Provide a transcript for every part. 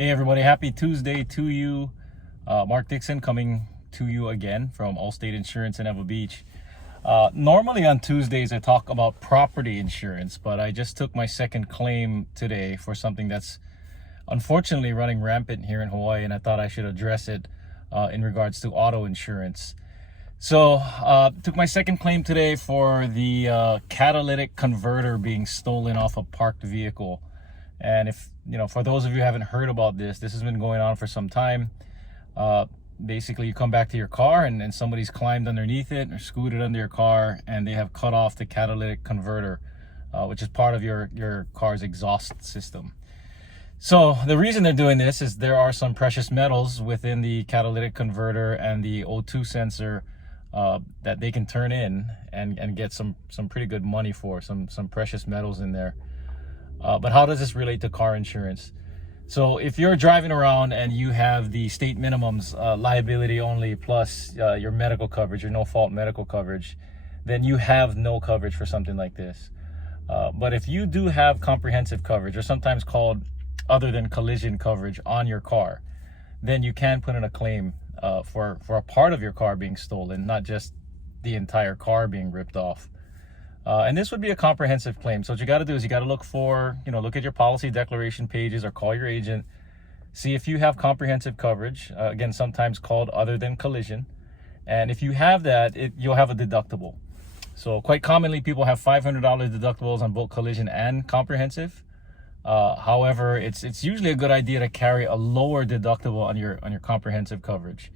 Hey everybody, happy Tuesday to you. Mark Dixon coming to you again from Allstate Insurance in Ever Beach. Normally on Tuesdays I talk about property insurance, but I just took my second claim today for something that's unfortunately running rampant here in Hawaii, and I thought I should address it in regards to auto insurance. So took my second claim today for the catalytic converter being stolen off a parked vehicle. And if for those of you who haven't heard about this has been going on for some time. Basically, you come back to your car and somebody's climbed underneath it or scooted under your car, and they have cut off the catalytic converter, which is part of your car's exhaust system. So the reason they're doing this is there are some precious metals within the catalytic converter and the O2 sensor that they can turn in and get some pretty good money for, some precious metals in there. But how does this relate to car insurance? So if you're driving around and you have the state minimums, liability only, plus your medical coverage, your no-fault medical coverage, then you have no coverage for something like this. But if you do have comprehensive coverage, or sometimes called other than collision coverage on your car, then you can put in a claim for a part of your car being stolen, not just the entire car being ripped off. And this would be a comprehensive claim. So what you got to do is you got to look at your policy declaration pages or call your agent, see if you have comprehensive coverage, again, sometimes called other than collision. And if you have that, you'll have a deductible. So quite commonly, people have $500 deductibles on both collision and comprehensive. However, it's usually a good idea to carry a lower deductible on your comprehensive coverage.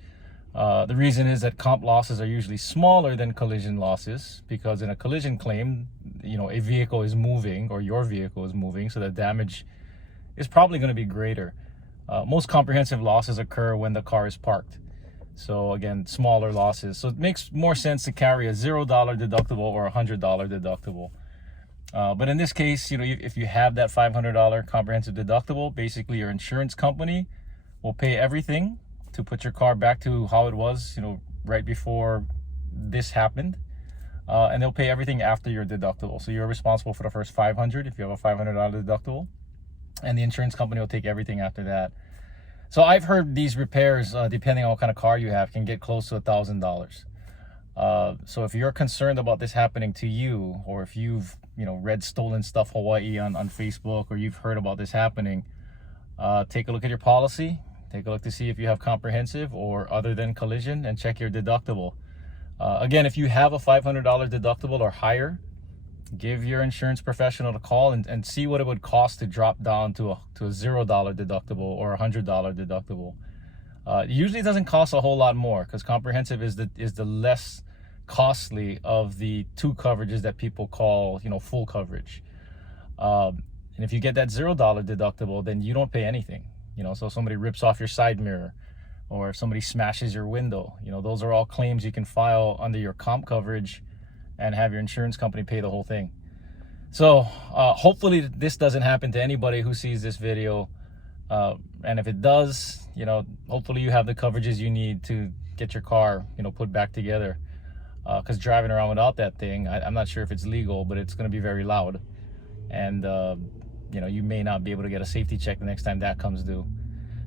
The reason is that comp losses are usually smaller than collision losses, because in a collision claim, a vehicle is moving, or your vehicle is moving, so the damage is probably going to be greater. Most comprehensive losses occur when the car is parked. So again, smaller losses. So it makes more sense to carry a $0 deductible or a $100 deductible. But in this case, if you have that $500 comprehensive deductible, basically your insurance company will pay everything to put your car back to how it was, right before this happened. And they'll pay everything after your deductible. So you're responsible for the first $500 if you have a $500 deductible, and the insurance company will take everything after that. So I've heard these repairs, depending on what kind of car you have, can get close to $1,000. So if you're concerned about this happening to you, or if you've read Stolen Stuff Hawaii on Facebook, or you've heard about this happening, take a look at your policy. Take a look to see if you have comprehensive or other than collision, and check your deductible. Again, if you have a $500 deductible or higher, give your insurance professional a call and see what it would cost to drop down to a $0 deductible or a $100 deductible. It usually doesn't cost a whole lot more, because comprehensive is the less costly of the two coverages that people call full coverage. And if you get that $0 deductible, then you don't pay anything. So if somebody rips off your side mirror, or if somebody smashes your window, those are all claims you can file under your comp coverage and have your insurance company pay the whole thing. So hopefully this doesn't happen to anybody who sees this video. And if it does, hopefully you have the coverages you need to get your car, put back together. Because driving around without that thing, I'm not sure if it's legal, but it's going to be very loud. And you may not be able to get a safety check the next time that comes due.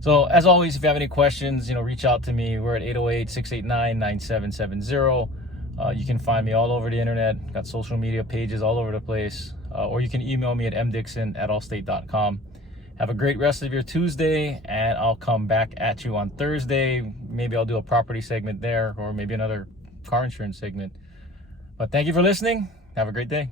So as always, if you have any questions, reach out to me. We're at 808-689-9770. You can find me all over the internet. Got social media pages all over the place. Or you can email me at mdixon@allstate.com. Have a great rest of your Tuesday, and I'll come back at you on Thursday. Maybe I'll do a property segment there, or maybe another car insurance segment. But thank you for listening. Have a great day.